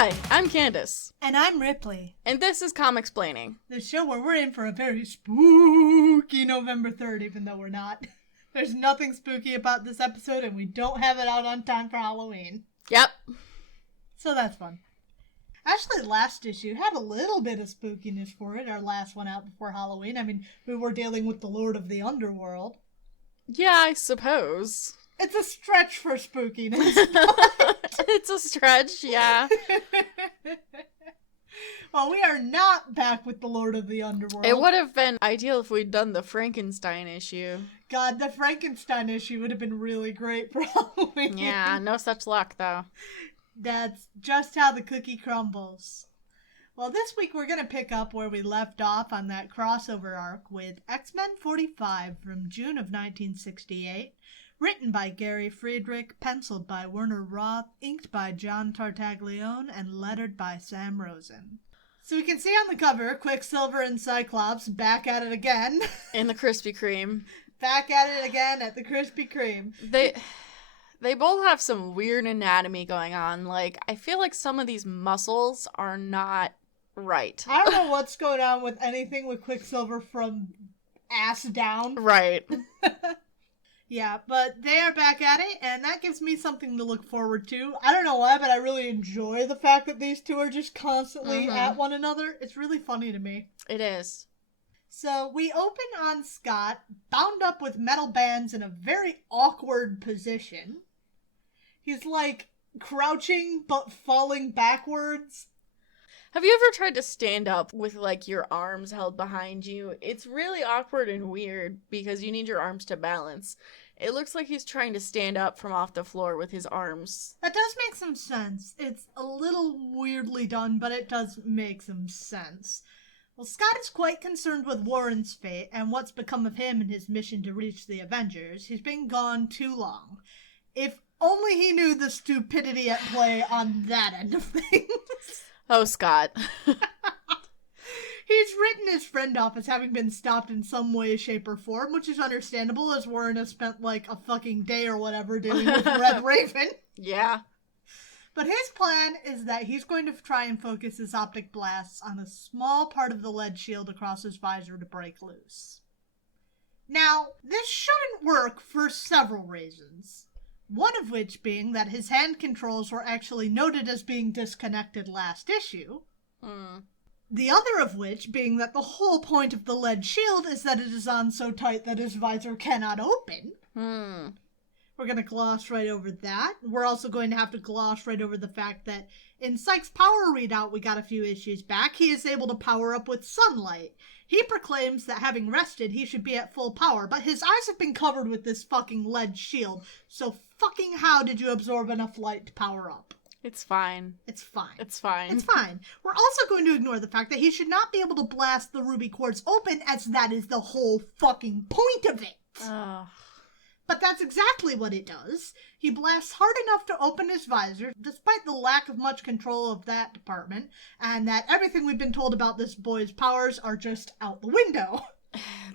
Hi, I'm Candace. And I'm Ripley. And this is Comicsplaining. The show where we're in for a very spooky November 3rd, even though we're not. There's nothing spooky about this episode, and we don't have it out on time for Halloween. Yep. So that's fun. Actually, last issue had a little bit of spookiness for it, our last one out before Halloween. I mean, we were dealing with the Lord of the Underworld. Yeah, I suppose. It's a stretch for spookiness. It's a stretch, yeah. Well, we are not back with the Lord of the Underworld. It would have been ideal if we'd done the Frankenstein issue. God, the Frankenstein issue would have been really great for Halloween. Yeah, no such luck, though. That's just how the cookie crumbles. Well, this week we're going to pick up where we left off on that crossover arc with X-Men 45 from June of 1968, written by Gary Friedrich, penciled by Werner Roth, inked by John Tartaglione, and lettered by Sam Rosen. So we can see on the cover, Quicksilver and Cyclops back at it again. In the Krispy Kreme. Back at it again at the Krispy Kreme. They both have some weird anatomy going on. Like, I feel like some of these muscles are not right. I don't know what's going on with anything with Quicksilver from ass down. Right. Yeah, but they are back at it, and that gives me something to look forward to. I don't know why, but I really enjoy the fact that these two are just constantly at one another. It's really funny to me. It is. So we open on Scott, bound up with metal bands in a very awkward position. He's like crouching but falling backwards. Have you ever tried to stand up with, like, your arms held behind you? It's really awkward and weird because you need your arms to balance. It looks like he's trying to stand up from off the floor with his arms. That does make some sense. It's a little weirdly done, but it does make some sense. Well, Scott is quite concerned with Warren's fate and what's become of him in his mission to reach the Avengers. He's been gone too long. If only he knew the stupidity at play on that end of things. Oh, Scott. He's written his friend off as having been stopped in some way, shape, or form, which is understandable as Warren has spent like a fucking day or whatever dealing with Red Raven. Yeah. But his plan is that he's going to try and focus his optic blasts on a small part of the lead shield across his visor to break loose. Now, this shouldn't work for several reasons. One of which being that his hand controls were actually noted as being disconnected last issue. The other of which being that the whole point of the lead shield is that it is on so tight that his visor cannot open. We're going to gloss right over that. We're also going to have to gloss right over the fact that in Psyche's power readout we got a few issues back, he is able to power up with sunlight. He proclaims that having rested, he should be at full power, but his eyes have been covered with this fucking lead shield, so fucking how did you absorb enough light to power up? It's fine. It's fine. It's fine. It's fine. We're also going to ignore the fact that he should not be able to blast the ruby quartz open, as that is the whole fucking point of it. But that's exactly what it does. He blasts hard enough to open his visor, despite the lack of much control of that department, and that everything we've been told about this boy's powers are just out the window.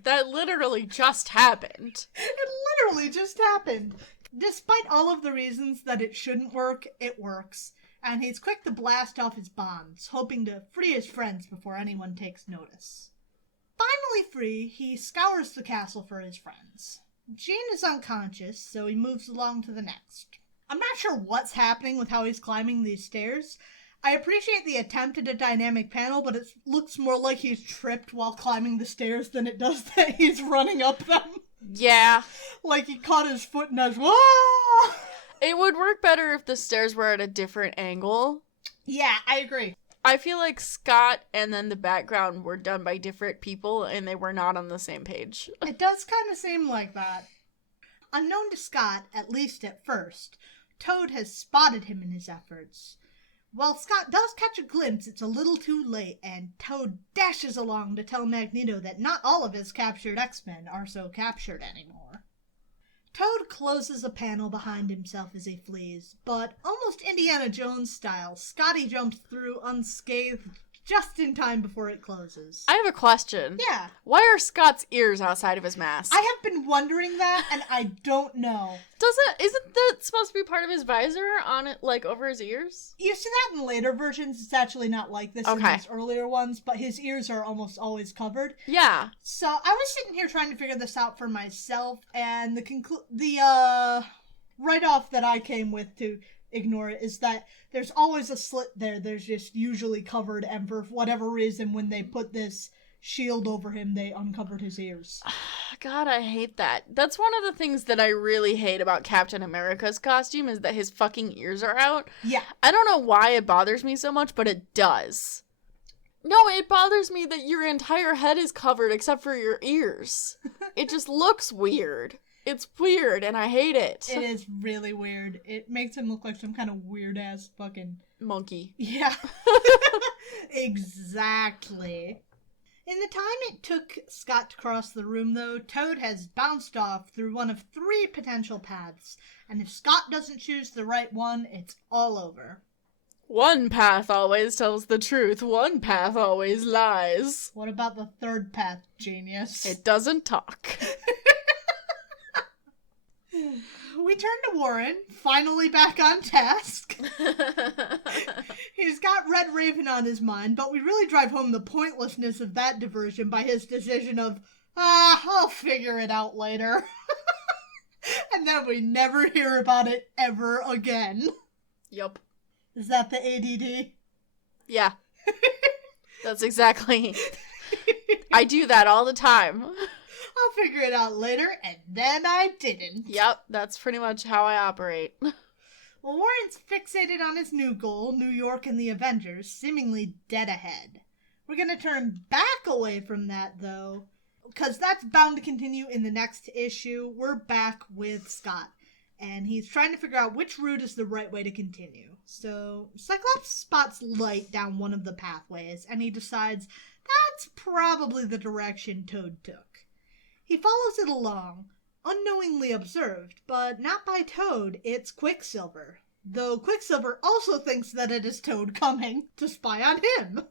That literally just happened. It literally just happened. Despite all of the reasons that it shouldn't work, it works, and he's quick to blast off his bonds, hoping to free his friends before anyone takes notice. Finally free, he scours the castle for his friends. Jean is unconscious, so he moves along to the next. I'm not sure what's happening with how he's climbing these stairs. I appreciate the attempt at a dynamic panel, but it looks more like he's tripped while climbing the stairs than it does that he's running up them. Yeah. Like he caught his foot and was, whoa! It would work better if the stairs were at a different angle. Yeah, I agree. I feel like Scott and then the background were done by different people and they were not on the same page. It does kind of seem like that. Unknown to Scott, at least at first, Toad has spotted him in his efforts. While Scott does catch a glimpse, it's a little too late, and Toad dashes along to tell Magneto that not all of his captured X-Men are so captured anymore. Toad closes a panel behind himself as he flees, but almost Indiana Jones style, Scotty jumps through unscathed just in time before it closes. I have a question. Yeah. Why are Scott's ears outside of his mask? I have been wondering that, and I don't know. Isn't that supposed to be part of his visor on it, like, over his ears? You see that in later versions. It's actually not like this in his earlier ones, but his ears are almost always covered. Yeah. So I was sitting here trying to figure this out for myself, and the write-off that I came with to ignore it is that there's always a slit there. There's just usually covered, and for whatever reason, when they put this shield over him, they uncovered his ears. God, I hate that. That's one of the things that I really hate about Captain America's costume is that his fucking ears are out. Yeah. I don't know why it bothers me so much, but it does. No, it bothers me that your entire head is covered except for your ears. It just looks weird. It's weird, and I hate it. It is really weird. It makes him look like some kind of weird-ass fucking... monkey. Yeah. Exactly. In the time it took Scott to cross the room, though, Toad has bounced off through one of 3 potential paths, and if Scott doesn't choose the right one, it's all over. One path always tells the truth. One path always lies. What about the 3rd path, genius? It doesn't talk. We turn to Warren, finally back on task. He's got Red Raven on his mind, but we really drive home the pointlessness of that diversion by his decision of, I'll figure it out later. And then we never hear about it ever again. Yup. Is that the ADD? Yeah. That's exactly... I do that all the time. I'll figure it out later, and then I didn't. Yep, that's pretty much how I operate. Well, Warren's fixated on his new goal, New York and the Avengers, seemingly dead ahead. We're going to turn back away from that, though, because that's bound to continue in the next issue. We're back with Scott, and he's trying to figure out which route is the right way to continue. So, Cyclops spots light down one of the pathways, and he decides that's probably the direction Toad took. He follows it along, unknowingly observed, but not by Toad, it's Quicksilver. Though Quicksilver also thinks that it is Toad coming to spy on him.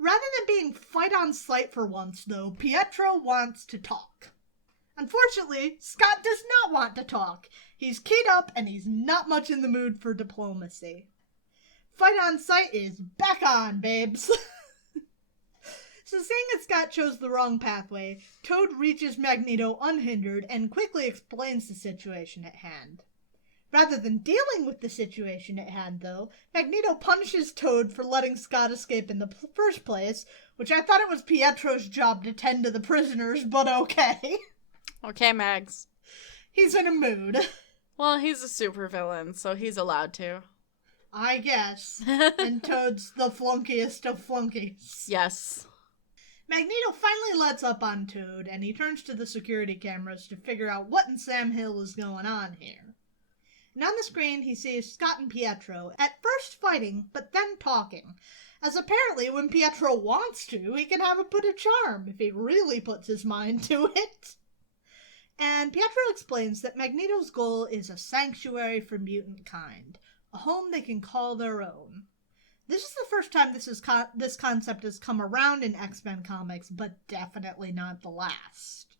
Rather than being fight on sight for once, though, Pietro wants to talk. Unfortunately, Scott does not want to talk. He's keyed up and he's not much in the mood for diplomacy. Fight on sight is back on, babes. So seeing that Scott chose the wrong pathway, Toad reaches Magneto unhindered and quickly explains the situation at hand. Rather than dealing with the situation at hand, though, Magneto punishes Toad for letting Scott escape in the first place, which I thought it was Pietro's job to tend to the prisoners, but okay. Okay, Mags. He's in a mood. Well, he's a supervillain, so he's allowed to. I guess. And Toad's the flunkiest of flunkies. Yes. Magneto finally lets up on Toad, and he turns to the security cameras to figure out what in Sam Hill is going on here. And on the screen, he sees Scott and Pietro, at first fighting, but then talking, as apparently when Pietro wants to, he can have a bit of charm if he really puts his mind to it. And Pietro explains that Magneto's goal is a sanctuary for mutant kind, a home they can call their own. This is the first time this concept has come around in X-Men comics, but definitely not the last.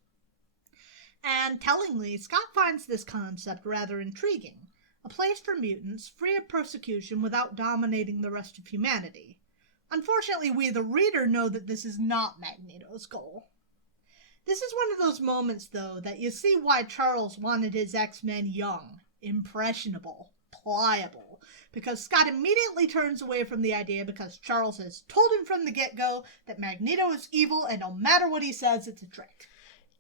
And tellingly, Scott finds this concept rather intriguing. A place for mutants, free of persecution without dominating the rest of humanity. Unfortunately, we the reader know that this is not Magneto's goal. This is one of those moments, though, that you see why Charles wanted his X-Men young, impressionable, pliable, because Scott immediately turns away from the idea because Charles has told him from the get-go that Magneto is evil and no matter what he says, it's a trick.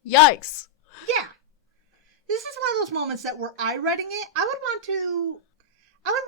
Yikes. Yeah. This is one of those moments that were I writing it, I would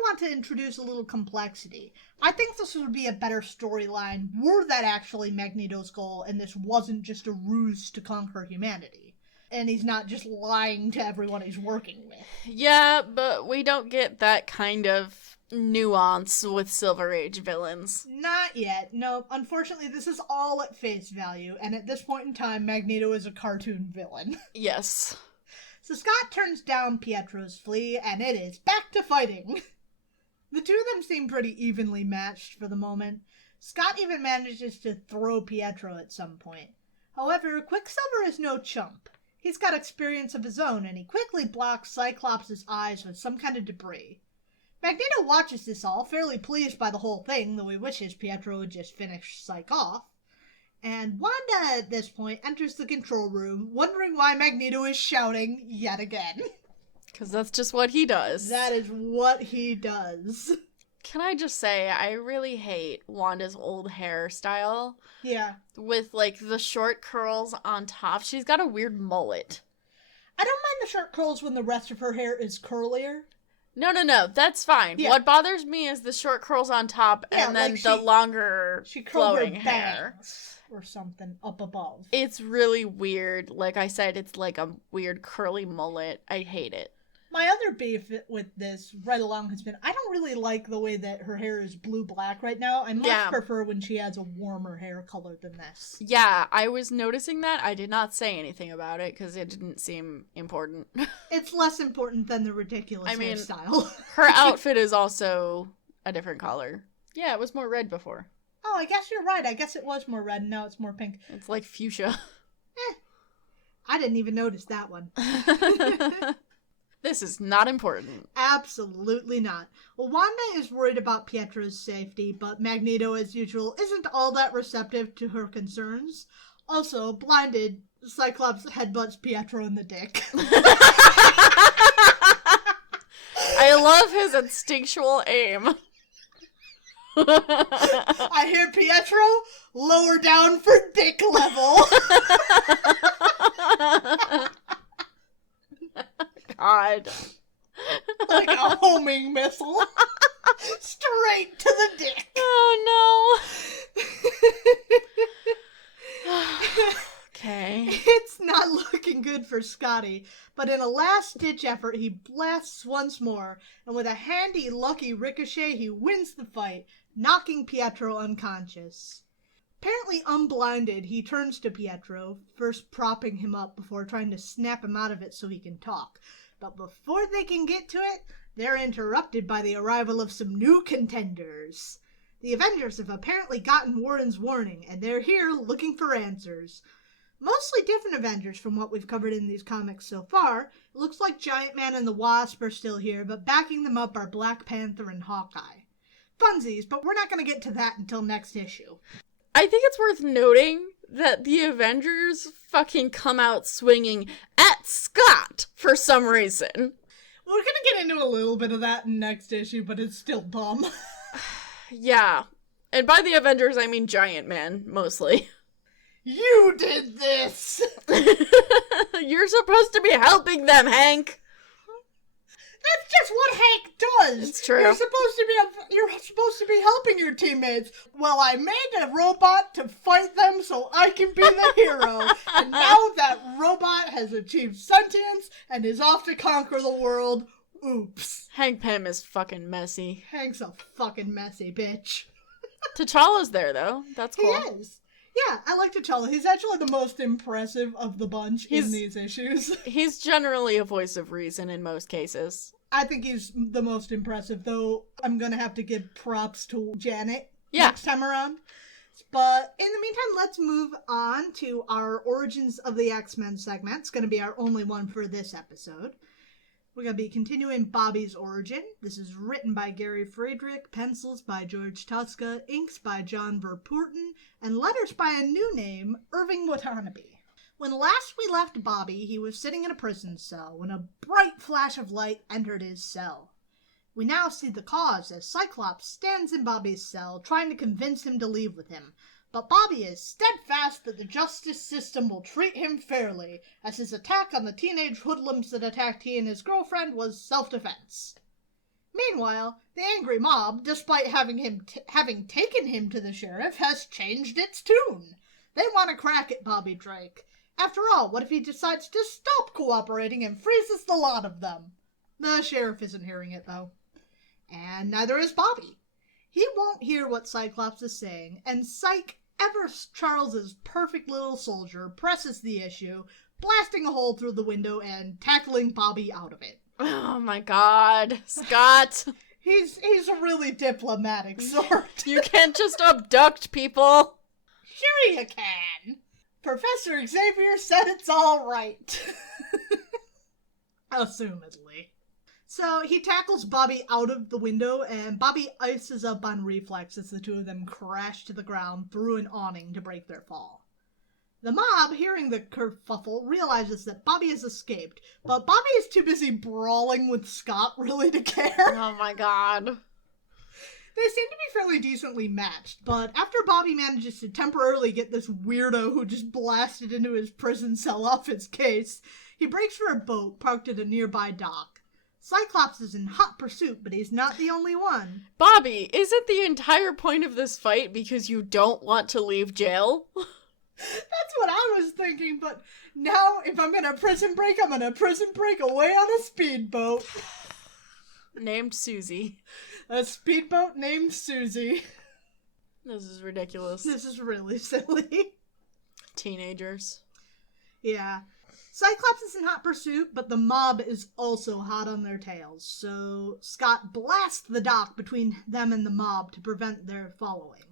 want to introduce a little complexity. I think this would be a better storyline were that actually Magneto's goal and this wasn't just a ruse to conquer humanity. And he's not just lying to everyone he's working with. Yeah, but we don't get that kind of nuance with Silver Age villains. Not yet. No, unfortunately, this is all at face value, and at this point in time, Magneto is a cartoon villain. Yes. So Scott turns down Pietro's plea, and it is back to fighting. The two of them seem pretty evenly matched for the moment. Scott even manages to throw Pietro at some point. However, Quicksilver is no chump. He's got experience of his own, and he quickly blocks Cyclops' eyes with some kind of debris. Magneto watches this all, fairly pleased by the whole thing, though he wishes Pietro would just finish Psych off. And Wanda, at this point, enters the control room, wondering why Magneto is shouting yet again. Because that's just what he does. That is what he does. Can I just say, I really hate Wanda's old hairstyle. Yeah. With, like, the short curls on top. She's got a weird mullet. I don't mind the short curls when the rest of her hair is curlier. No, that's fine. Yeah. What bothers me is the short curls on top and then like the longer flowing hair. Or something up above. It's really weird. Like I said, it's like a weird curly mullet. I hate it. My other beef with this right along has been, I don't really like the way that her hair is blue-black right now. I much prefer when she has a warmer hair color than this. Yeah, I was noticing that. I did not say anything about it because it didn't seem important. It's less important than the ridiculous hairstyle. Her outfit is also a different color. Yeah, it was more red before. Oh, I guess you're right. I guess it was more red and now it's more pink. It's like fuchsia. I didn't even notice that one. This is not important. Absolutely not. Well, Wanda is worried about Pietro's safety, but Magneto, as usual, isn't all that receptive to her concerns. Also, blinded, Cyclops headbutts Pietro in the dick. I love his instinctual aim. I hear Pietro, lower down for dick level. God. Like a homing missile. Straight to the dick. Oh no. Okay. It's not looking good for Scotty, but in a last-ditch effort, he blasts once more, and with a handy, lucky ricochet, he wins the fight, knocking Pietro unconscious. Apparently unblinded, he turns to Pietro, first propping him up before trying to snap him out of it so he can talk. But before they can get to it, they're interrupted by the arrival of some new contenders. The Avengers have apparently gotten Warren's warning, and they're here looking for answers. Mostly different Avengers from what we've covered in these comics so far. It looks like Giant Man and the Wasp are still here, but backing them up are Black Panther and Hawkeye. Funsies, but we're not going to get to that until next issue. I think it's worth noting that the Avengers fucking come out swinging at Scott for some reason. We're going to get into a little bit of that in next issue, but it's still dumb. Yeah. And by the Avengers, I mean Giant Man, mostly. You did this! You're supposed to be helping them, Hank! That's just what Hank does. It's true. You're supposed to be helping your teammates. Well, I made a robot to fight them so I can be the hero. And now that robot has achieved sentience and is off to conquer the world. Oops. Hank Pym is fucking messy. Hank's a fucking messy bitch. T'Challa's there, though. That's cool. He is. Yeah, I like T'Challa. He's actually the most impressive of the bunch in these issues. He's generally a voice of reason in most cases. I think he's the most impressive, though I'm going to have to give props to Janet next time around. But in the meantime, let's move on to our Origins of the X-Men segment. It's going to be our only one for this episode. We're going to be continuing Bobby's origin. This is written by Gary Friedrich, pencils by George Tuska, inks by John Verpoorten, and letters by a new name, Irving Watanabe. When last we left Bobby, he was sitting in a prison cell when a bright flash of light entered his cell. We now see the cause as Cyclops stands in Bobby's cell, trying to convince him to leave with him. But Bobby is steadfast that the justice system will treat him fairly, as his attack on the teenage hoodlums that attacked he and his girlfriend was self-defense. Meanwhile, the angry mob, despite having taken him to the sheriff, has changed its tune. They want to crack at Bobby Drake. After all, what if he decides to stop cooperating and freezes the lot of them? The sheriff isn't hearing it, though. And neither is Bobby. He won't hear what Cyclops is saying, and Psych, ever Charles's perfect little soldier, presses the issue, blasting a hole through the window and tackling Bobby out of it. Oh my god, Scott. He's a really diplomatic sort. You can't just abduct people. Sure you can. Professor Xavier said it's all right. Assumedly. So he tackles Bobby out of the window, and Bobby ices up on reflex as the two of them crash to the ground through an awning to break their fall. The mob, hearing the kerfuffle, realizes that Bobby has escaped, but Bobby is too busy brawling with Scott really to care. Oh my god. They seem to be fairly decently matched, but after Bobby manages to temporarily get this weirdo who just blasted into his prison cell off his case, he breaks for a boat parked at a nearby dock. Cyclops is in hot pursuit, but he's not the only one. Bobby, isn't the entire point of this fight because you don't want to leave jail? That's what I was thinking, but now if I'm gonna prison break, I'm gonna prison break away on a speedboat. Named Susie. A speedboat named Susie. This is ridiculous. This is really silly. Teenagers. Yeah. Cyclops is in hot pursuit, but the mob is also hot on their tails, so Scott blasts the dock between them and the mob to prevent their following.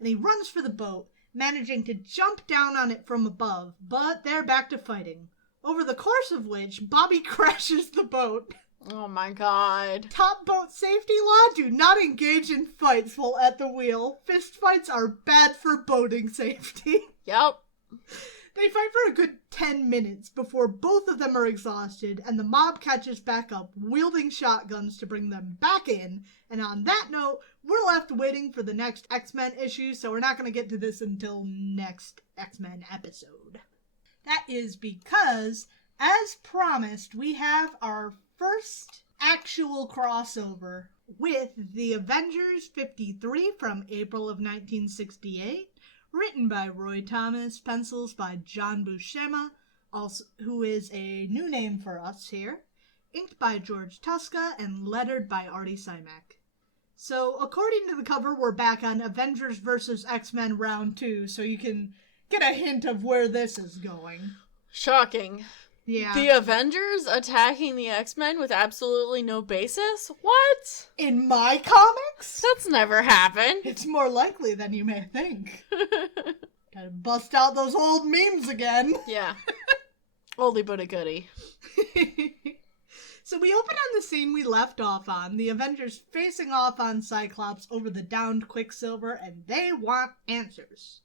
And he runs for the boat, managing to jump down on it from above, but they're back to fighting, over the course of which Bobby crashes the boat. Oh my god. Top boat safety law: do not engage in fights while at the wheel. Fist fights are bad for boating safety. Yep. They fight for a good 10 minutes before both of them are exhausted, and the mob catches back up, wielding shotguns to bring them back in. And on that note, we're left waiting for the next X-Men issue, so we're not going to get to this until next X-Men episode. That is because, as promised, we have our first actual crossover with the Avengers 53 from April of 1968. Written by Roy Thomas, pencils by John Buscema, also, who is a new name for us here, inked by George Tuska, and lettered by Artie Simek. So, according to the cover, we're back on Avengers vs. X-Men Round 2, so you can get a hint of where this is going. Shocking. Yeah. The Avengers attacking the X-Men with absolutely no basis? What? In my comics? That's never happened. It's more likely than you may think. Gotta bust out those old memes again. Yeah. Oldie but a goodie. So we open on the scene we left off on, the Avengers facing off on Cyclops over the downed Quicksilver, and they want answers.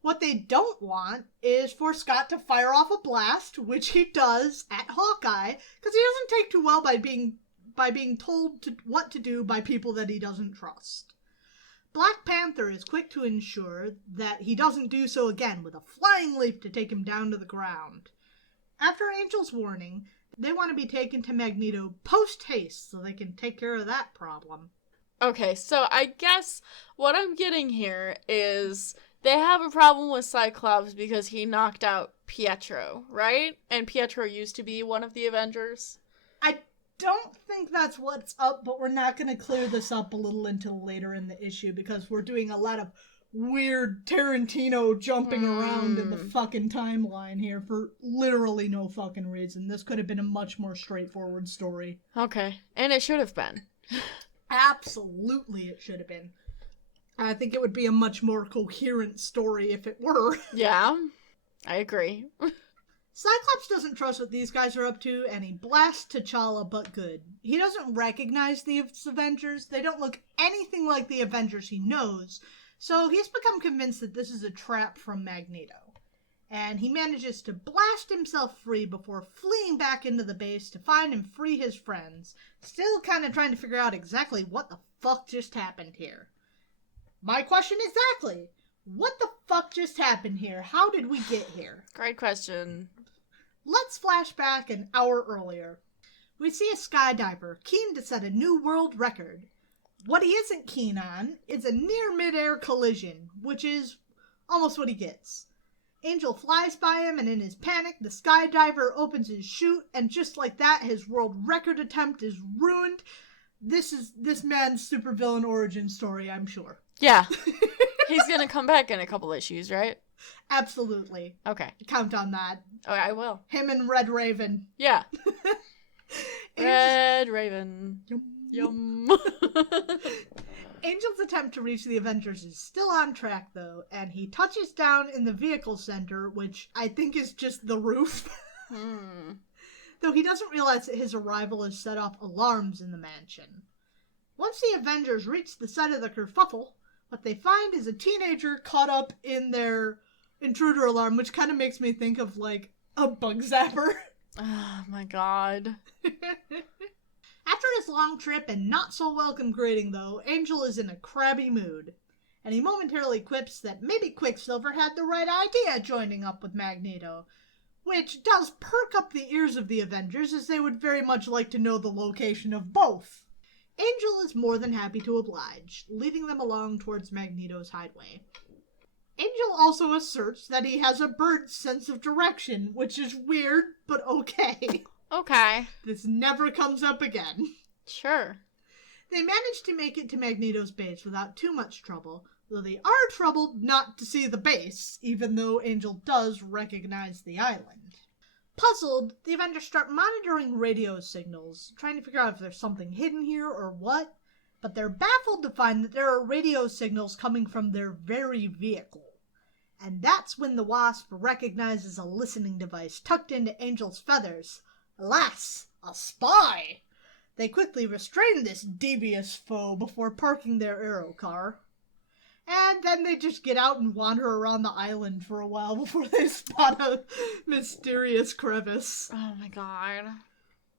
What they don't want is for Scott to fire off a blast, which he does at Hawkeye, because he doesn't take too well by being told what to do by people that he doesn't trust. Black Panther is quick to ensure that he doesn't do so again, with a flying leap to take him down to the ground. After Angel's warning, they want to be taken to Magneto post-haste so they can take care of that problem. Okay, so I guess what I'm getting here is they have a problem with Cyclops because he knocked out Pietro, right? And Pietro used to be one of the Avengers. I don't think that's what's up, but we're not going to clear this up a little until later in the issue because we're doing a lot of weird Tarantino jumping around in the fucking timeline here for literally no fucking reason. This could have been a much more straightforward story. Okay, and it should have been. Absolutely it should have been. I think it would be a much more coherent story if it were. Yeah, I agree. Cyclops doesn't trust what these guys are up to, and he blasts T'Challa but good. He doesn't recognize the Avengers. They don't look anything like the Avengers he knows, so he's become convinced that this is a trap from Magneto. And he manages to blast himself free before fleeing back into the base to find and free his friends, still kind of trying to figure out exactly what the fuck just happened here. My question exactly. What the fuck just happened here? How did we get here? Great question. Let's flash back an hour earlier. We see a skydiver keen to set a new world record. What he isn't keen on is a near mid-air collision, which is almost what he gets. Angel flies by him, and in his panic, the skydiver opens his chute, and just like that, his world record attempt is ruined. This is this man's supervillain origin story, I'm sure. Yeah. He's gonna come back in a couple issues, right? Absolutely. Okay. Count on that. Oh, I will. Him and Red Raven. Yeah. Red Raven. Yum, Yum. Angel's attempt to reach the Avengers is still on track, though, and he touches down in the vehicle center, which I think is just the roof. Though he doesn't realize that his arrival has set off alarms in the mansion. Once the Avengers reach the site of the kerfuffle, what they find is a teenager caught up in their intruder alarm, which kind of makes me think of, like, a bug zapper. Oh my god. After his long trip and not so welcome greeting, though, Angel is in a crabby mood, and he momentarily quips that maybe Quicksilver had the right idea joining up with Magneto, which does perk up the ears of the Avengers, as they would very much like to know the location of both. Angel is more than happy to oblige, leading them along towards Magneto's hideaway. Angel also asserts that he has a bird's sense of direction, which is weird, but okay. Okay. This never comes up again. Sure. They manage to make it to Magneto's base without too much trouble, though they are troubled not to see the base, even though Angel does recognize the island. Puzzled, the Avengers start monitoring radio signals, trying to figure out if there's something hidden here or what, but they're baffled to find that there are radio signals coming from their very vehicle. And that's when the Wasp recognizes a listening device tucked into Angel's feathers. Alas, a spy! They quickly restrain this devious foe before parking their aero car. And then they just get out and wander around the island for a while before they spot a mysterious crevice. Oh my god.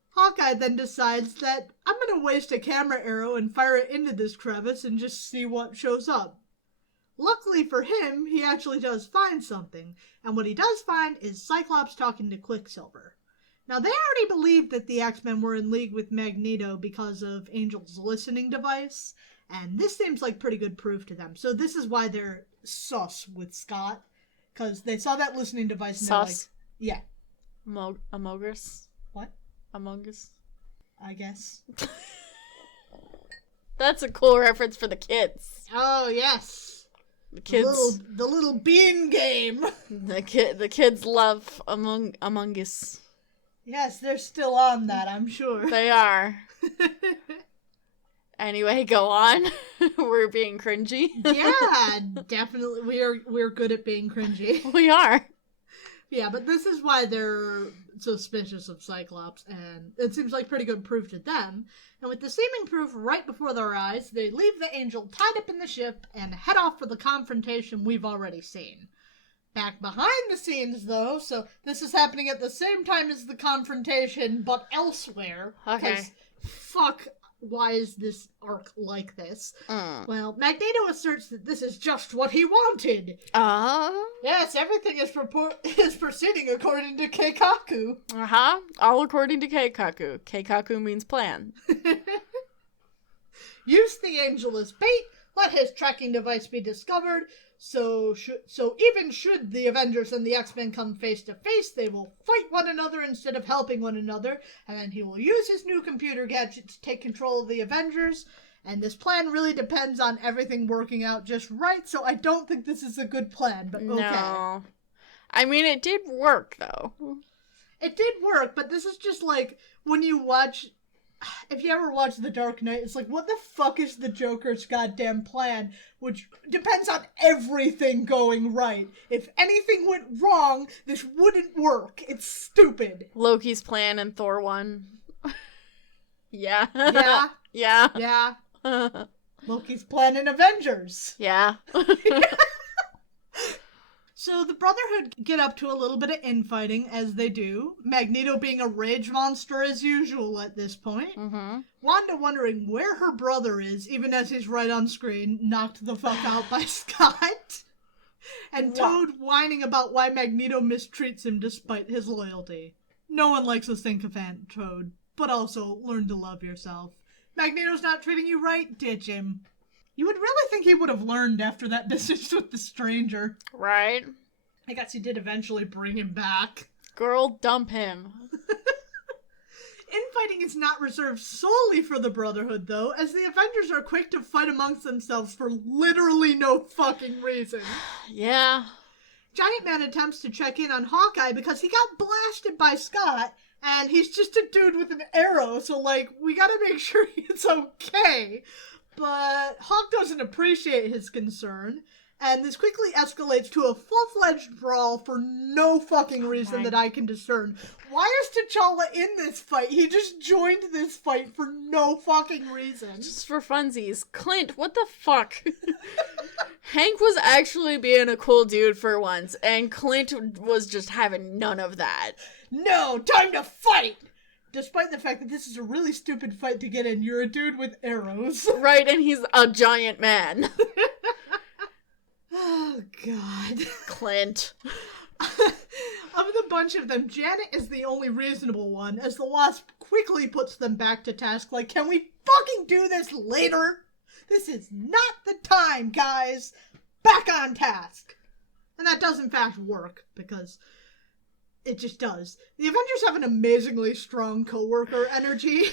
Hawkeye then decides that I'm gonna waste a camera arrow and fire it into this crevice and just see what shows up. Luckily for him, he actually does find something, and what he does find is Cyclops talking to Quicksilver. Now, they already believed that the X-Men were in league with Magneto because of Angel's listening device, and this seems like pretty good proof to them. So this is why they're sus with Scott, because they saw that listening device and they're like, yeah. Amogus? What? Among Us? I guess. That's a cool reference for the kids. Oh, yes. The kids. The little bean game. The kids love Among Us. Yes, they're still on that, I'm sure. They are. Anyway, go on. We're being cringy. Yeah, definitely. We're good at being cringy. We are. Yeah, but this is why they're suspicious of Cyclops, and it seems like pretty good proof to them. And with the seeming proof right before their eyes, they leave the Angel tied up in the ship and head off for the confrontation we've already seen. Back behind the scenes, though, so this is happening at the same time as the confrontation, but elsewhere. Okay. 'Cause fuck, why is this arc like this? Well, Magneto asserts that this is just what he wanted. Yes, everything is proceeding according to Keikaku. All according to Keikaku. Keikaku means plan. Use the Angel as bait, let his tracking device be discovered, so even should the Avengers and the X-Men come face to face, they will fight one another instead of helping one another, and then he will use his new computer gadget to take control of the Avengers, and this plan really depends on everything working out just right, so I don't think this is a good plan, but okay. No. I mean, it did work, though. It did work, but this is just like, when you watch... If you ever watch The Dark Knight, it's like, what the fuck is the Joker's goddamn plan? Which depends on everything going right. If anything went wrong, this wouldn't work. It's stupid. Loki's plan in Thor 1. Yeah. Yeah. Yeah. Yeah. Loki's plan in Avengers. Yeah. So the Brotherhood get up to a little bit of infighting, as they do. Magneto being a rage monster as usual at this point. Mm-hmm. Wanda wondering where her brother is, even as he's right on screen, knocked the fuck out by Scott. And Toad whining about why Magneto mistreats him despite his loyalty. No one likes a sycophant, Toad, but also learn to love yourself. Magneto's not treating you right? Ditch him. You would really think he would have learned after that business with the stranger. Right. I guess he did eventually bring him back. Girl, dump him. Infighting is not reserved solely for the Brotherhood, though, as the Avengers are quick to fight amongst themselves for literally no fucking reason. Yeah. Giant Man attempts to check in on Hawkeye because he got blasted by Scott, and he's just a dude with an arrow, so, like, we gotta make sure he's okay. But Hawk doesn't appreciate his concern, and this quickly escalates to a full-fledged brawl for no fucking reason that I can discern. Why is T'Challa in this fight? He just joined this fight for no fucking reason. Just for funsies. Clint, what the fuck? Hank was actually being a cool dude for once, and Clint was just having none of that. No, time to fight! Despite the fact that this is a really stupid fight to get in, you're a dude with arrows. Right, and he's a giant man. Oh, God. Clint. Of the bunch of them, Janet is the only reasonable one, as the Wasp quickly puts them back to task, like, can we fucking do this later? This is not the time, guys! Back on task! And that does in fact work, because it just does. The Avengers have an amazingly strong co-worker energy.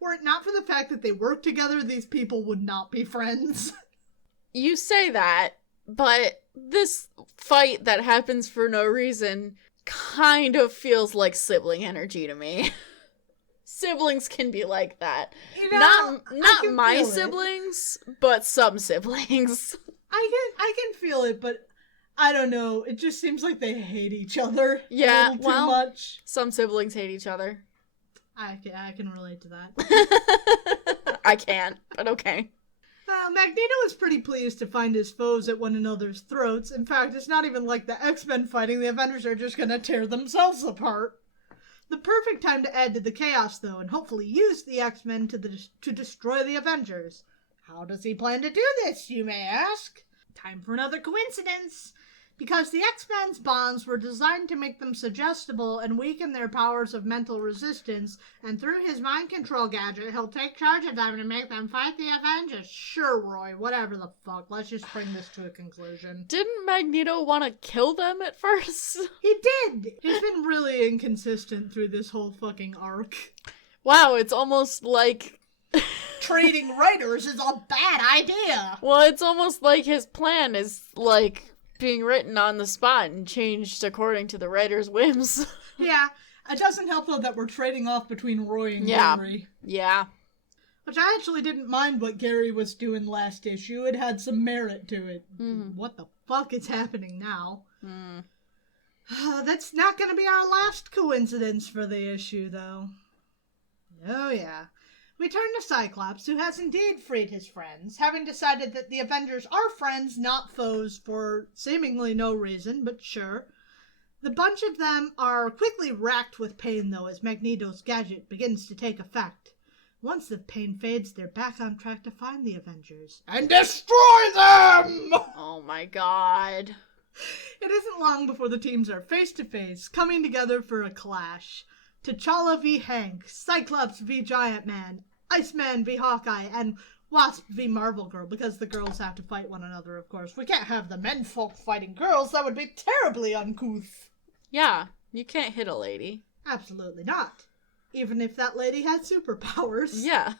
Were it not for the fact that they work together, these people would not be friends. You say that, but this fight that happens for no reason kind of feels like sibling energy to me. Siblings can be like that. You know, not my siblings, but some siblings. I can feel it, but I don't know. It just seems like they hate each other Yeah, a little too much. Some siblings hate each other. I can relate to that. I can't, but okay. Magneto is pretty pleased to find his foes at one another's throats. In fact, it's not even like the X-Men fighting. The Avengers are just gonna tear themselves apart. The perfect time to add to the chaos, though, and hopefully use the X-Men to destroy the Avengers. How does he plan to do this, you may ask? Time for another coincidence. Because the X-Men's bonds were designed to make them suggestible and weaken their powers of mental resistance, and through his mind control gadget, he'll take charge of them to make them fight the Avengers. Sure, Roy, whatever the fuck. Let's just bring this to a conclusion. Didn't Magneto want to kill them at first? He did! He's been really inconsistent through this whole fucking arc. Wow, it's almost like... Trading writers is a bad idea! Well, it's almost like his plan is, like, being written on the spot and changed according to the writer's whims. Yeah, it doesn't help, though, that we're trading off between Roy and Gary. Yeah. Which I actually didn't mind what Gary was doing last issue. It had some merit to it. What the fuck is happening now? That's not going to be our last coincidence for the issue, though. Oh, yeah. We turn to Cyclops, who has indeed freed his friends, having decided that the Avengers are friends, not foes, for seemingly no reason, but sure. The bunch of them are quickly racked with pain, though, as Magneto's gadget begins to take effect. Once the pain fades, they're back on track to find the Avengers. And destroy them! Oh my god. It isn't long before the teams are face-to-face, coming together for a clash. T'Challa v. Hank, Cyclops v. Giant Man, Iceman v. Hawkeye, and Wasp v. Marvel Girl, because the girls have to fight one another, of course. We can't have the menfolk fighting girls. That would be terribly uncouth. Yeah, you can't hit a lady. Absolutely not. Even if that lady had superpowers. Yeah.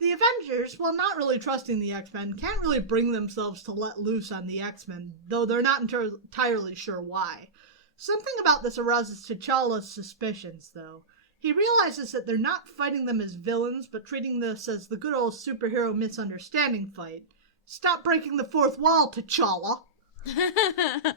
The Avengers, while not really trusting the X-Men, can't really bring themselves to let loose on the X-Men, though they're not entirely sure why. Something about this arouses T'Challa's suspicions, though. He realizes that they're not fighting them as villains, but treating this as the good old superhero misunderstanding fight. Stop breaking the fourth wall, T'Challa!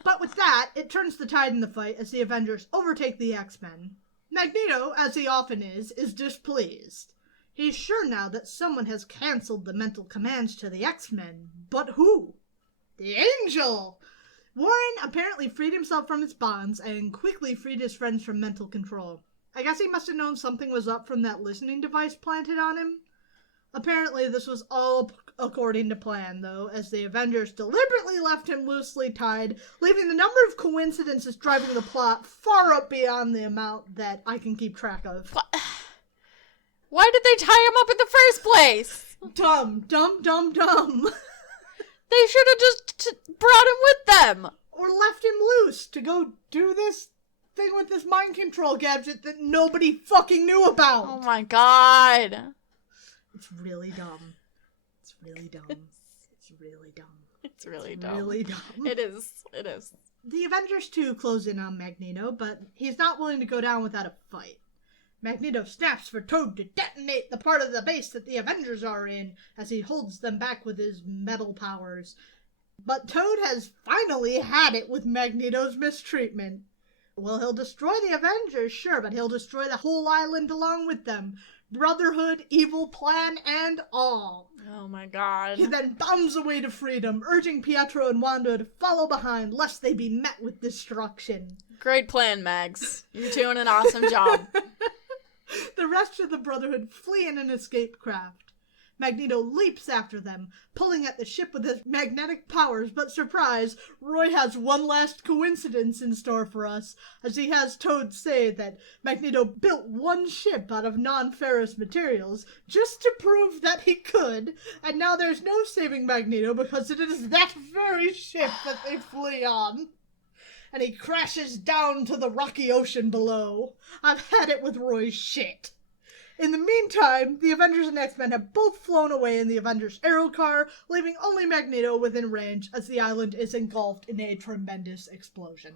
But with that, it turns the tide in the fight as the Avengers overtake the X-Men. Magneto, as he often is displeased. He's sure now that someone has cancelled the mental commands to the X-Men. But who? The Angel! Warren apparently freed himself from his bonds and quickly freed his friends from mental control. I guess he must have known something was up from that listening device planted on him. Apparently this was all according to plan, though, as the Avengers deliberately left him loosely tied, leaving the number of coincidences driving the plot far up beyond the amount that I can keep track of. Why did they tie him up in the first place? Dumb. They should have just brought him with them. Or left him loose to go do this thing with this mind control gadget that nobody fucking knew about. Oh my god. It's really dumb. It's really dumb. It's really dumb. It's really It's dumb. really dumb. It is. The Avengers too close in on Magneto, but he's not willing to go down without a fight. Magneto snaps for Toad to detonate the part of the base that the Avengers are in as he holds them back with his metal powers. But Toad has finally had it with Magneto's mistreatment. Well, he'll destroy the Avengers, sure, but he'll destroy the whole island along with them. Brotherhood, evil plan, and all. Oh my god. He then bounds away to freedom, urging Pietro and Wanda to follow behind lest they be met with destruction. Great plan, Mags. You're doing an awesome job. The rest of the Brotherhood flee in an escape craft. Magneto leaps after them, pulling at the ship with his magnetic powers, but surprise, Roy has one last coincidence in store for us, as he has Toad say that Magneto built one ship out of non-ferrous materials just to prove that he could, and now there's no saving Magneto because it is that very ship that they flee on. And he crashes down to the rocky ocean below. I've had it with Roy's shit. In the meantime, the Avengers and X-Men have both flown away in the Avengers Aero car, leaving only Magneto within range as the island is engulfed in a tremendous explosion.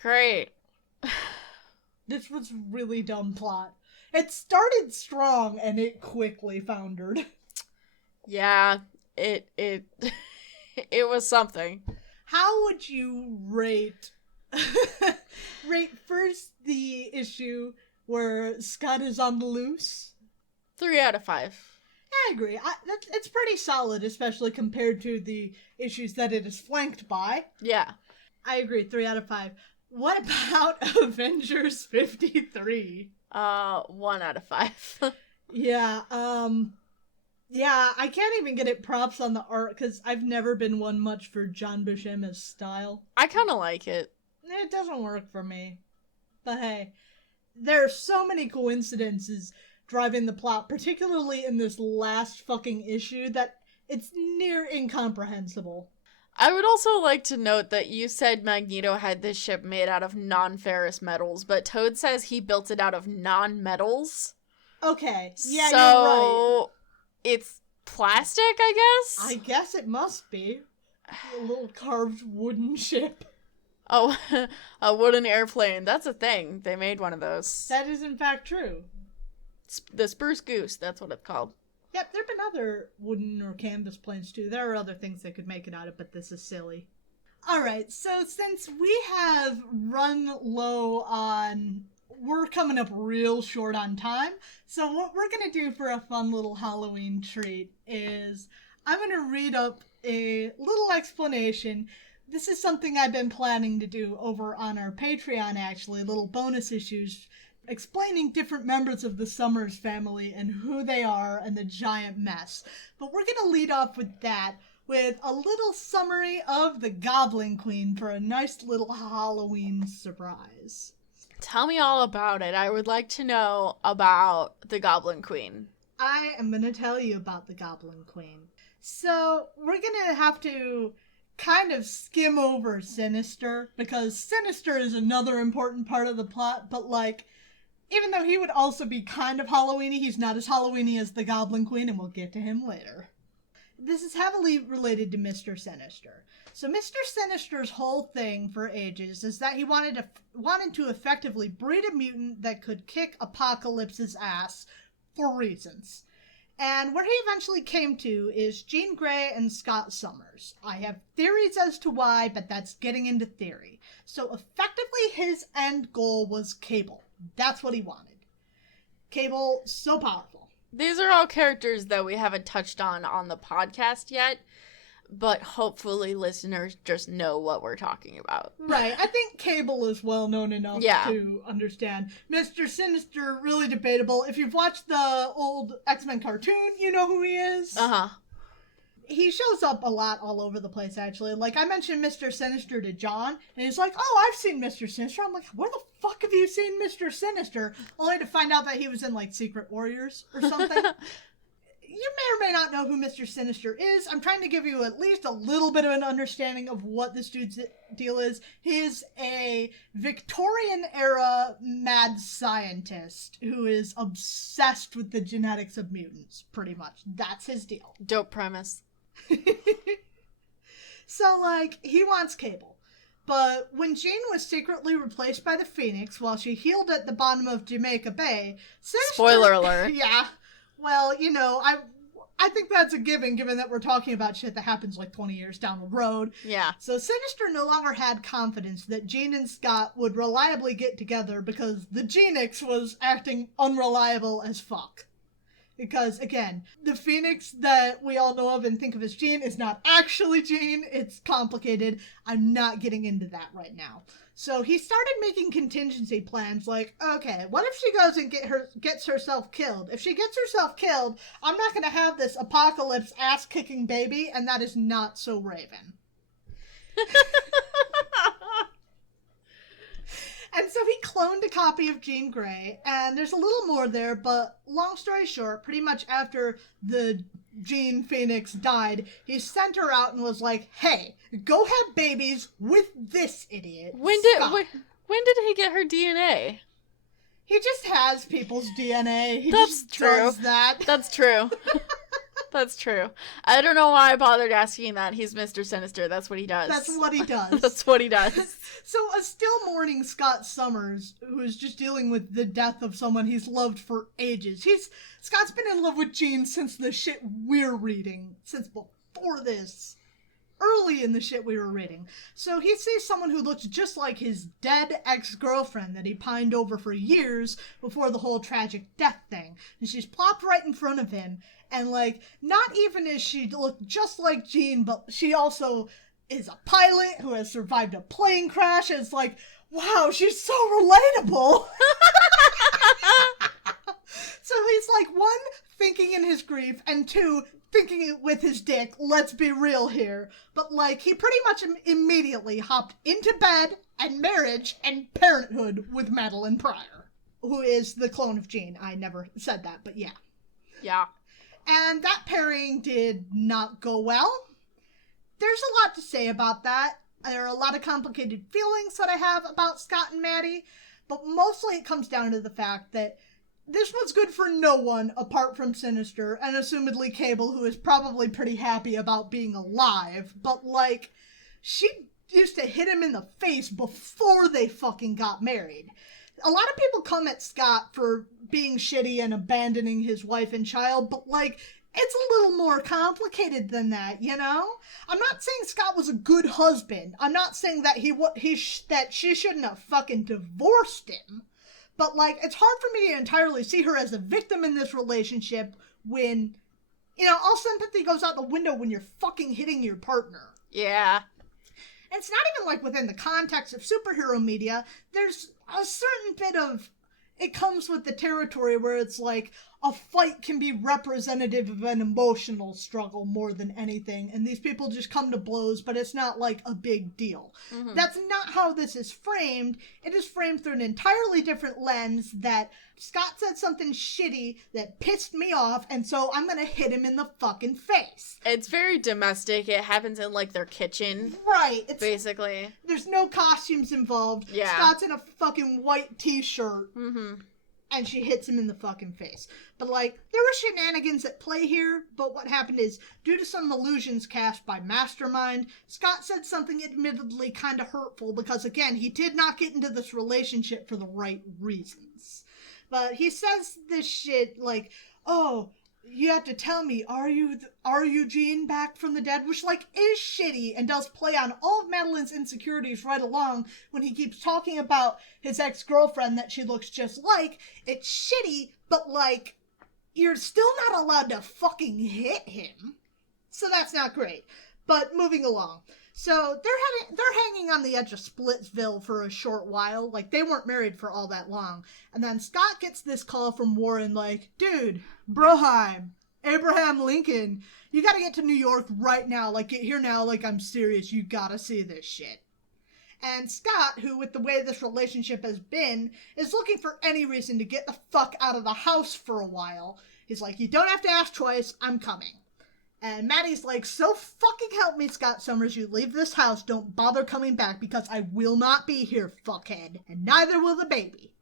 Great. This was really dumb plot. It started strong and it quickly foundered. Yeah, it it was something. How would you rate first the issue where Scott is on the loose? 3 out of 5. I agree. It's pretty solid, especially compared to the issues that it is flanked by. Yeah. I agree, 3 out of 5. What about Avengers 53? 1 out of 5. Yeah, I can't even get it props on the art, because I've never been one much for John Buscema's style. I kind of like it. It doesn't work for me. But hey, there are so many coincidences driving the plot, particularly in this last fucking issue, that it's near incomprehensible. I would also like to note that you said Magneto had this ship made out of non-ferrous metals, but Toad says he built it out of non-metals. Okay, yeah, so you're right. It's plastic, I guess? I guess it must be. A little carved wooden ship. Oh, a wooden airplane. That's a thing. They made one of those. That is in fact true. The Spruce Goose, that's what it's called. Yep, there have been other wooden or canvas planes too. There are other things they could make it out of, but this is silly. Alright, so since we have run low on... We're coming up real short on time, so what we're going to do for a fun little Halloween treat is I'm going to read up a little explanation. This is something I've been planning to do over on our Patreon, actually, little bonus issues explaining different members of the Summers family and who they are and the giant mess. But we're going to lead off with that, with a little summary of the Goblin Queen for a nice little Halloween surprise. Tell me all about it. I would like to know about the Goblin Queen. I am going to tell you about the Goblin Queen. So, we're going to have to kind of skim over Sinister, because Sinister is another important part of the plot, but like, even though he would also be kind of Halloween-y, he's not as Halloween-y as the Goblin Queen, and we'll get to him later. This is heavily related to Mr. Sinister. So Mr. Sinister's whole thing for ages is that he wanted to effectively breed a mutant that could kick Apocalypse's ass for reasons. And where he eventually came to is Jean Grey and Scott Summers. I have theories as to why, but that's getting into theory. So effectively his end goal was Cable. That's what he wanted. Cable, so powerful. These are all characters that we haven't touched on the podcast yet, but hopefully listeners just know what we're talking about. Right. I think Cable is well known enough to understand. Mr. Sinister, really debatable. If you've watched the old X-Men cartoon, you know who he is. Uh-huh. He shows up a lot all over the place, actually. Like, I mentioned Mr. Sinister to John, and he's like, oh, I've seen Mr. Sinister. I'm like, where the fuck have you seen Mr. Sinister? Only to find out that he was in, like, Secret Warriors or something. You may or may not know who Mr. Sinister is. I'm trying to give you at least a little bit of an understanding of what this dude's deal is. He is a Victorian-era mad scientist who is obsessed with the genetics of mutants, pretty much. That's his deal. Dope premise. So, like, he wants Cable. But when Jean was secretly replaced by the Phoenix while she healed at the bottom of Jamaica Bay, Sinister... Spoiler alert. Yeah. Well, you know, I think that's a given that we're talking about shit that happens like 20 years down the road. Yeah. So Sinister no longer had confidence that Jean and Scott would reliably get together because the Genix was acting unreliable as fuck. Because, again, the Phoenix that we all know of and think of as Jean is not actually Jean. It's complicated. I'm not getting into that right now. So he started making contingency plans like, okay, what if she goes and gets herself killed? If she gets herself killed, I'm not going to have this apocalypse ass-kicking baby, and that is not so Raven. And so he cloned a copy of Jean Grey, and there's a little more there, but long story short, pretty much after the Jean Phoenix died, he sent her out and was like, hey, go have babies with this idiot, Scott. When did he get her DNA? He just has people's DNA. He That's just true. does that. That's true. That's true. I don't know why I bothered asking that. He's Mr. Sinister. That's what he does. That's what he does. That's what he does. So a still mourning Scott Summers, who is just dealing with the death of someone he's loved for ages. Scott's been in love with Jean since the shit we're reading. Since before this. Early in the shit we were reading. So he sees someone who looks just like his dead ex-girlfriend that he pined over for years before the whole tragic death thing. And she's plopped right in front of him. And, like, not even is she look just like Jean, but she also is a pilot who has survived a plane crash. And it's like, wow, she's so relatable. So he's like, one, thinking in his grief, and two, thinking it with his dick. Let's be real here. But, like, he pretty much immediately hopped into bed and marriage and parenthood with Madeline Pryor, who is the clone of Jean. I never said that, but yeah. Yeah. And that pairing did not go well. There's a lot to say about that. There are a lot of complicated feelings that I have about Scott and Maddie, but mostly it comes down to the fact that this was good for no one apart from Sinister and assumedly Cable, who is probably pretty happy about being alive, but, like, she used to hit him in the face before they fucking got married. A lot of people come at Scott for being shitty and abandoning his wife and child, but, like, it's a little more complicated than that, you know? I'm not saying Scott was a good husband. I'm not saying that that she shouldn't have fucking divorced him. But, like, it's hard for me to entirely see her as a victim in this relationship when, you know, all sympathy goes out the window when you're fucking hitting your partner. Yeah. And it's not even, like, within the context of superhero media. There's a certain bit of... It comes with the territory where it's like a fight can be representative of an emotional struggle more than anything, and these people just come to blows, but it's not like a big deal. Mm-hmm. That's not how this is framed. It is framed through an entirely different lens that Scott said something shitty that pissed me off, and so I'm gonna hit him in the fucking face. It's very domestic. It happens in, like, their kitchen. Right. Basically. There's no costumes involved. Yeah. Scott's in a fucking white t-shirt. Mm-hmm. And she hits him in the fucking face. But, like, there were shenanigans at play here, but what happened is, due to some illusions cast by Mastermind, Scott said something admittedly kind of hurtful because, again, he did not get into this relationship for the right reasons. But he says this shit like, oh, you have to tell me, are you Jean back from the dead? Which, like, is shitty and does play on all of Madeline's insecurities right along when he keeps talking about his ex-girlfriend that she looks just like. It's shitty, but, like, you're still not allowed to fucking hit him. So that's not great. But moving along. So they're hanging on the edge of Splitsville for a short while. Like, they weren't married for all that long. And then Scott gets this call from Warren like, dude, Broheim, Abraham Lincoln, you gotta get to New York right now. Like, get here now. Like, I'm serious. You gotta see this shit. And Scott, who with the way this relationship has been, is looking for any reason to get the fuck out of the house for a while. He's like, you don't have to ask twice. I'm coming. And Maddie's like, so fucking help me, Scott Summers, you leave this house, don't bother coming back because I will not be here, fuckhead. And neither will the baby.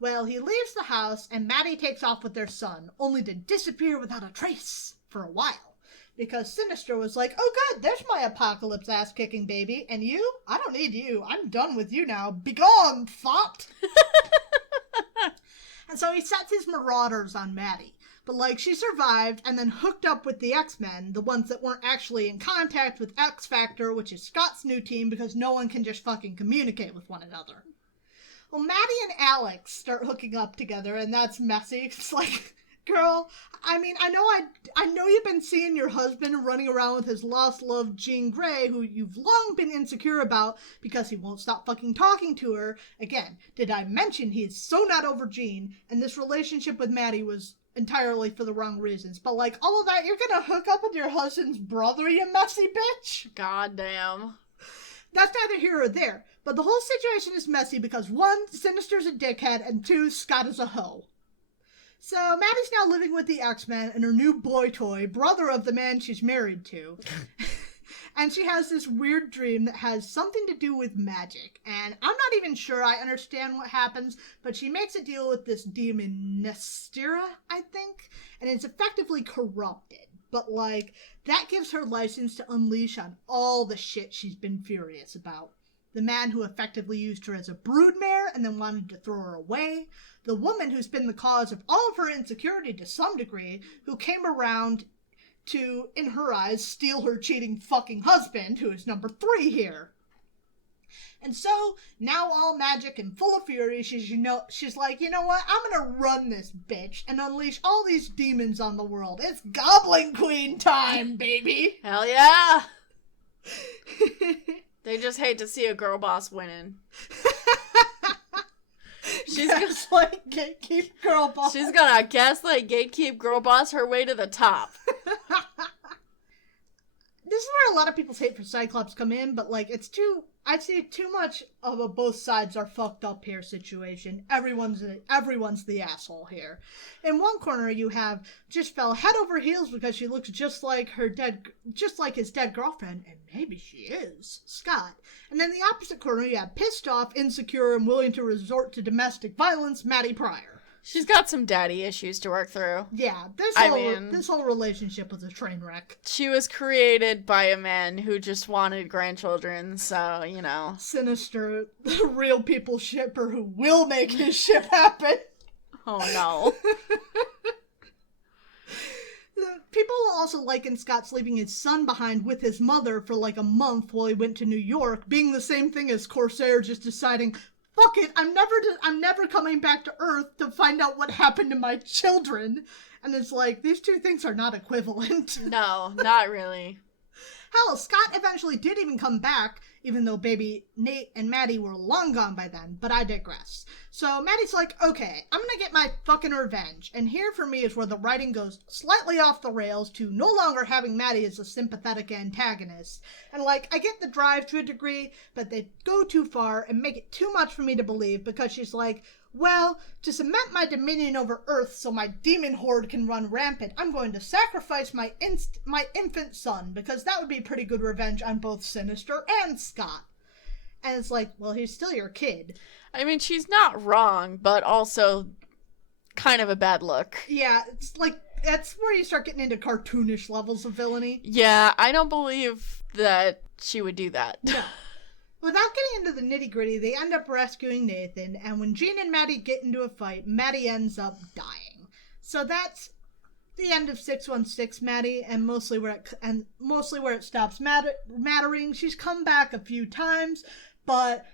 Well, he leaves the house and Maddie takes off with their son, only to disappear without a trace for a while. because Sinister was like, oh good, there's my apocalypse ass-kicking baby, and you? I don't need you. I'm done with you now. Begone, thought! And so he sets his marauders on Maddie. But, like, she survived and then hooked up with the X-Men, the ones that weren't actually in contact with X-Factor, which is Scott's new team, because no one can just fucking communicate with one another. Well, Maddie and Alex start hooking up together, and that's messy. It's like, girl, I mean, I know you've been seeing your husband running around with his lost love, Jean Grey, who you've long been insecure about because he won't stop fucking talking to her. Again, did I mention he is so not over Jean, and this relationship with Maddie was entirely for the wrong reasons. But, like, all of that, you're gonna hook up with your husband's brother, you messy bitch? God damn. That's neither here or there. But the whole situation is messy because, one, Sinister's a dickhead, and two, Scott is a hoe. So, Maddie's now living with the X-Men and her new boy toy, brother of the man she's married to. And she has this weird dream that has something to do with magic. And I'm not even sure I understand what happens, but she makes a deal with this demon Nestira, I think, and it's effectively corrupted. But, like, that gives her license to unleash on all the shit she's been furious about. The man who effectively used her as a broodmare and then wanted to throw her away. The woman who's been the cause of all of her insecurity to some degree, who came around to, in her eyes, steal her cheating fucking husband, who is number 3 here. And so, now all magic and full of fury, she's like, you know what, I'm gonna run this bitch and unleash all these demons on the world. It's Goblin Queen time, baby! Hell yeah! They just hate to see a girl boss winning. She's gaslight, gatekeep, girl boss. She's gonna gaslight, gatekeep, girl boss her way to the top. This is where a lot of people's hate for Cyclops come in, but, like, I'd say too much of a both sides are fucked up here situation. Everyone's the asshole here. In one corner, you have just fell head over heels because she looks just like his dead girlfriend, and maybe she is, Scott. And then the opposite corner, you have pissed off, insecure, and willing to resort to domestic violence, Maddie Pryor. She's got some daddy issues to work through. Yeah, this whole relationship was a train wreck. She was created by a man who just wanted grandchildren, so, you know. Sinister, the real people shipper who will make his ship happen. Oh, no. People also liken Scott leaving his son behind with his mother for like a month while he went to New York, being the same thing as Corsair just deciding, fuck it, I'm never coming back to Earth to find out what happened to my children. And it's like, these two things are not equivalent. No, not really. Hell, Scott eventually did even come back, even though baby Nate and Maddie were long gone by then, but I digress. So Maddie's like, okay, I'm gonna get my fucking revenge. And here for me is where the writing goes slightly off the rails to no longer having Maddie as a sympathetic antagonist. And like, I get the drive to a degree, but they go too far and make it too much for me to believe because she's like, well, to cement my dominion over Earth so my demon horde can run rampant, I'm going to sacrifice my infant son, because that would be pretty good revenge on both Sinister and Scott. And it's like, well, he's still your kid. I mean, she's not wrong, but also kind of a bad look. Yeah, it's like, that's where you start getting into cartoonish levels of villainy. Yeah, I don't believe that she would do that. No. Without getting into the nitty-gritty, they end up rescuing Nathan, and when Jean and Maddie get into a fight, Maddie ends up dying. So that's the end of 616 Maddie, and mostly where it stops mattering. She's come back a few times, but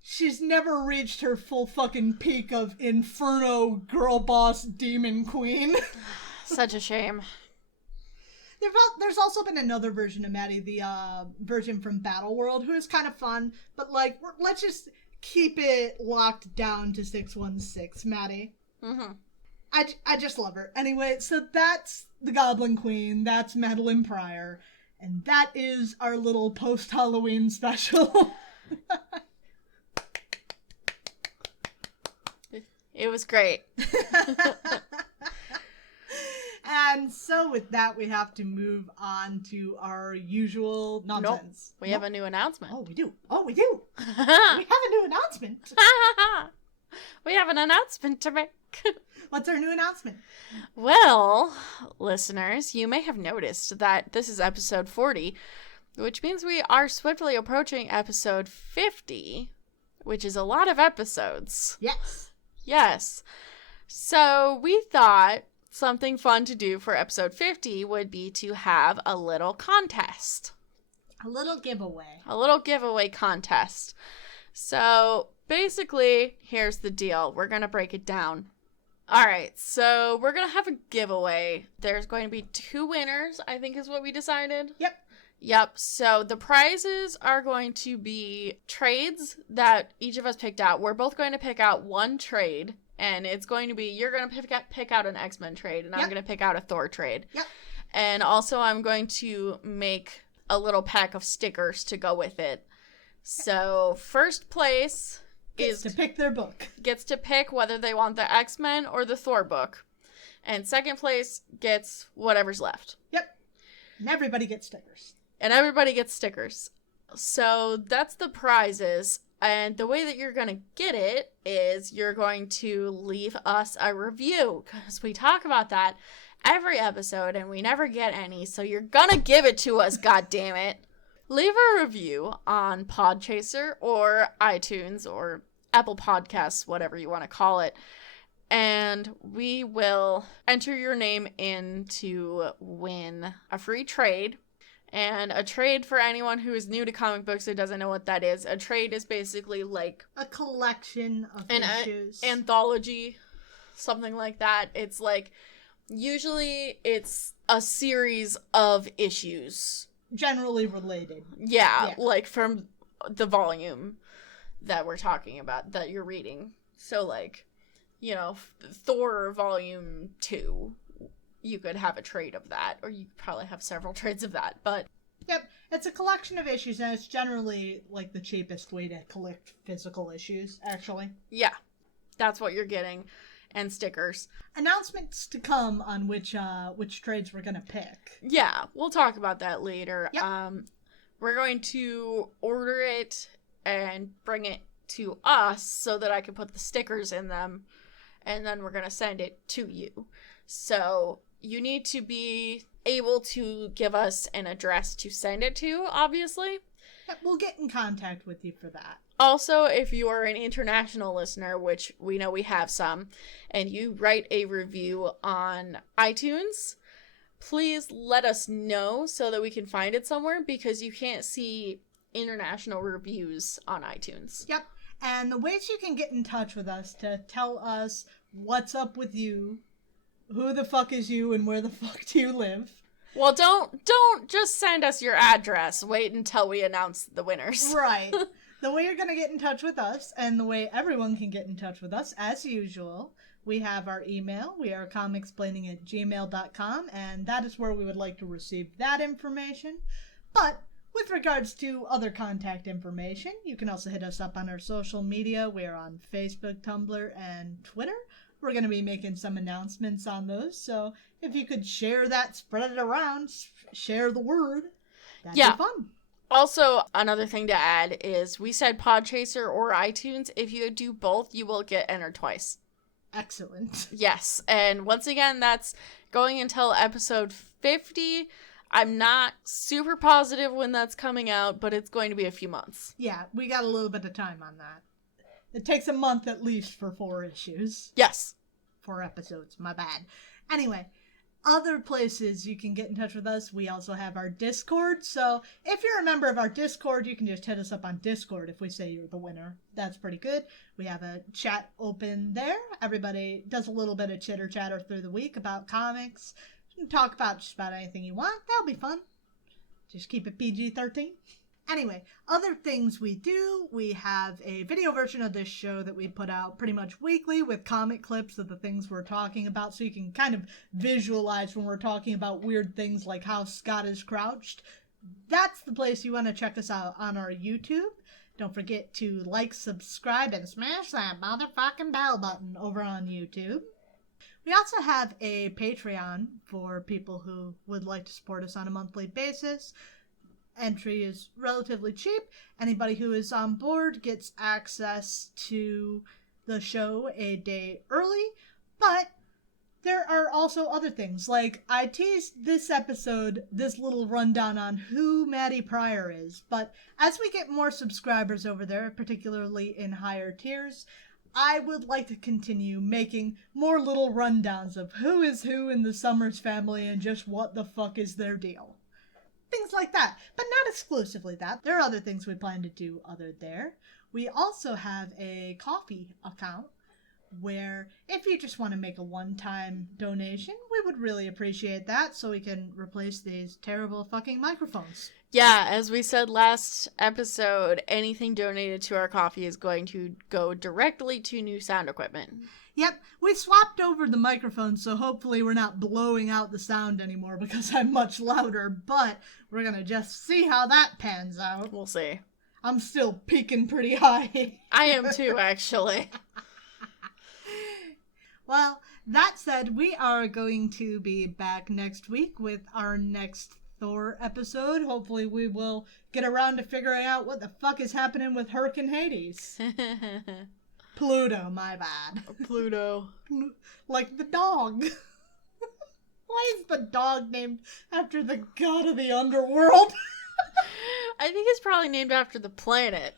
she's never reached her full fucking peak of Inferno girl boss demon queen. Such a shame. There's also been another version of Maddie, the version from Battle World, who is kind of fun, but like, let's just keep it locked down to 616 Maddie. Mm-hmm. I just love her. Anyway, so that's the Goblin Queen, that's Madeline Pryor, and that is our little post-Halloween special. It was great. And so with that, we have to move on to our usual nonsense. Nope. We have a new announcement. Oh, we do. We have a new announcement. We have an announcement to make. back. What's our new announcement? Well, listeners, you may have noticed that this is episode 40, which means we are swiftly approaching episode 50, which is a lot of episodes. Yes. Yes. So we thought something fun to do for episode 50 would be to have a little contest. A little giveaway. A little giveaway contest. So basically, here's the deal. We're going to break it down. All right, so we're going to have a giveaway. There's going to be 2 winners, I think is what we decided. Yep. So the prizes are going to be trades that each of us picked out. We're both going to pick out one trade. And it's going to be, you're going to pick out an X-Men trade, and I'm going to pick out a Thor trade. Yep. And also I'm going to make a little pack of stickers to go with it. So first place gets to pick their book. Gets to pick whether they want the X-Men or the Thor book. And second place gets whatever's left. Yep. And everybody gets stickers. So that's the prizes. And the way that you're going to get it is you're going to leave us a review, because we talk about that every episode and we never get any. So you're going to give it to us, goddammit. Leave a review on Podchaser or iTunes or Apple Podcasts, whatever you want to call it. And we will enter your name in to win a free trade. And a trade, for anyone who is new to comic books who doesn't know what that is, a trade is basically like a collection of issues. An anthology, something like that. It's like, usually it's a series of issues. Generally related. Yeah, like from the volume that we're talking about, that you're reading. So like, Thor Volume 2. You could have a trade of that, or you could probably have several trades of that, but... Yep, it's a collection of issues, and it's generally, like, the cheapest way to collect physical issues, actually. Yeah, that's what you're getting, and stickers. Announcements to come on which trades we're gonna pick. Yeah, we'll talk about that later. Yep. We're going to order it and bring it to us so that I can put the stickers in them, and then we're gonna send it to you. So... you need to be able to give us an address to send it to, obviously. Yep, we'll get in contact with you for that. Also, if you are an international listener, which we know we have some, and you write a review on iTunes, please let us know so that we can find it somewhere, because you can't see international reviews on iTunes. Yep, and the ways you can get in touch with us to tell us what's up with you, who the fuck is you, and where the fuck do you live? Well, don't just send us your address. Wait until we announce the winners. Right. The way you're going to get in touch with us, and the way everyone can get in touch with us, as usual, we have our email. We are comicsplaining@gmail.com, and that is where we would like to receive that information. But with regards to other contact information, you can also hit us up on our social media. We're on Facebook, Tumblr, and Twitter. We're going to be making some announcements on those, so if you could share that, spread it around, share the word, that'd be fun. Also, another thing to add is we said Podchaser or iTunes. If you do both, you will get entered twice. Excellent. Yes, and once again, that's going until episode 50. I'm not super positive when that's coming out, but it's going to be a few months. Yeah, we got a little bit of time on that. It takes a month at least for 4 issues. Yes. 4 episodes, my bad. Anyway, other places you can get in touch with us, we also have our Discord. So if you're a member of our Discord, you can just hit us up on Discord if we say you're the winner. That's pretty good. We have a chat open there. Everybody does a little bit of chitter-chatter through the week about comics. You can talk about just about anything you want. That'll be fun. Just keep it PG-13. Anyway, other things we do, we have a video version of this show that we put out pretty much weekly with comic clips of the things we're talking about, so you can kind of visualize when we're talking about weird things like how Scott is crouched. That's the place you want to check us out on our YouTube. Don't forget to like, subscribe, and smash that motherfucking bell button over on YouTube. We also have a Patreon for people who would like to support us on a monthly basis. Entry is relatively cheap. Anybody who is on board gets access to the show a day early, But there are also other things. Like, I teased this episode, this little rundown on who Maddie Pryor is. But as we get more subscribers over there, particularly in higher tiers, I would like to continue making more little rundowns of who is who in the Summers family and just what the fuck is their deal. Things like that. But not exclusively that. There are other things we plan to do other there. We also have a coffee account where if you just want to make a one-time donation, we would really appreciate that so we can replace these terrible fucking microphones. Yeah, as we said last episode, anything donated to our coffee is going to go directly to new sound equipment. Yep, we swapped over the microphones, so hopefully we're not blowing out the sound anymore because I'm much louder, but we're gonna just see how that pans out. We'll see. I'm still peaking pretty high. I am too, actually. Well, that said, we are going to be back next week with our next Thor episode. Hopefully we will get around to figuring out what the fuck is happening with Hurricane Hades. Pluto, my bad. Pluto. Like the dog. Why is the dog named after the god of the underworld? I think it's probably named after the planet.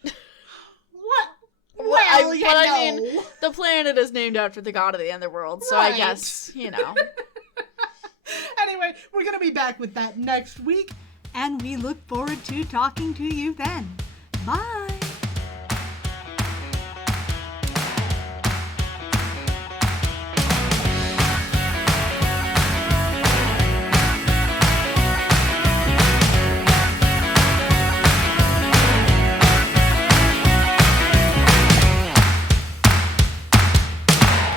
What? Well, I mean, the planet is named after the god of the underworld, so Right. I guess, you know. Anyway, we're going to be back with that next week, and we look forward to talking to you then. Bye!